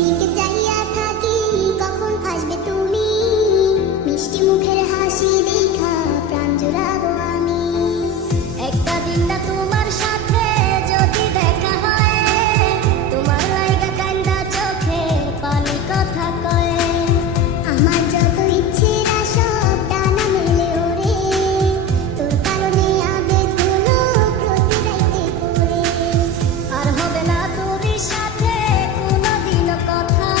দিকে চাইয়া থাকি কখন আসবে তুমি, মিষ্টি মুখের হাসি দেখা প্রাণ জুড়াবো আমি। একটা দিন না তোমার সাথে যদি দেখা হয়, তোমার লাইগা কান্দা চোখে পানি কথা কয়। আমার যত ইচ্ছেরা সব ডানা মেলে ওরে, তোর কারণে আবেগগুলো প্রতি রাইতে পড়ে। আর হবে না তোর সাথে কোনোদিনও কথা,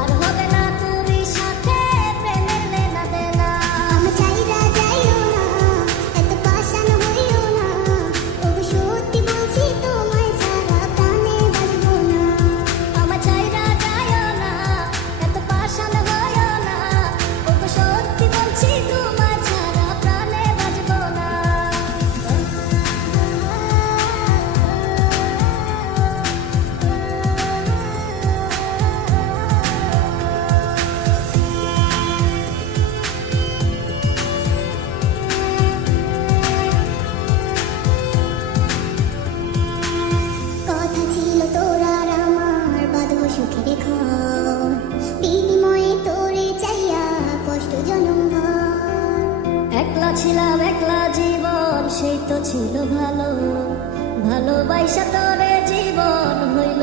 আর হবে না তোর সাথে প্রেমের লেনা দেনা। আমার চাইরা যাইও না, এত পাষাণ হইও না, ওগো সত্যি বলছি তোমায় ছাড়া প্রাণে বাঁচবো না। আমার চাইরা যাইও না, এত পাষাণ হইও না, ওগো সত্যি বলছি তোমায় ছাড়া প্রাণে বাঁচবো না। কথা ছিল তোর আর আমার বাঁধবো সুখের ঘর, বিনিময়ে তোরে চাইয়া কষ্ট জনম ভর। একলা ছিলাম একলা জীবন, সেই তো ছিল ভালো, ভালোবাসা তোরে জীবন হইল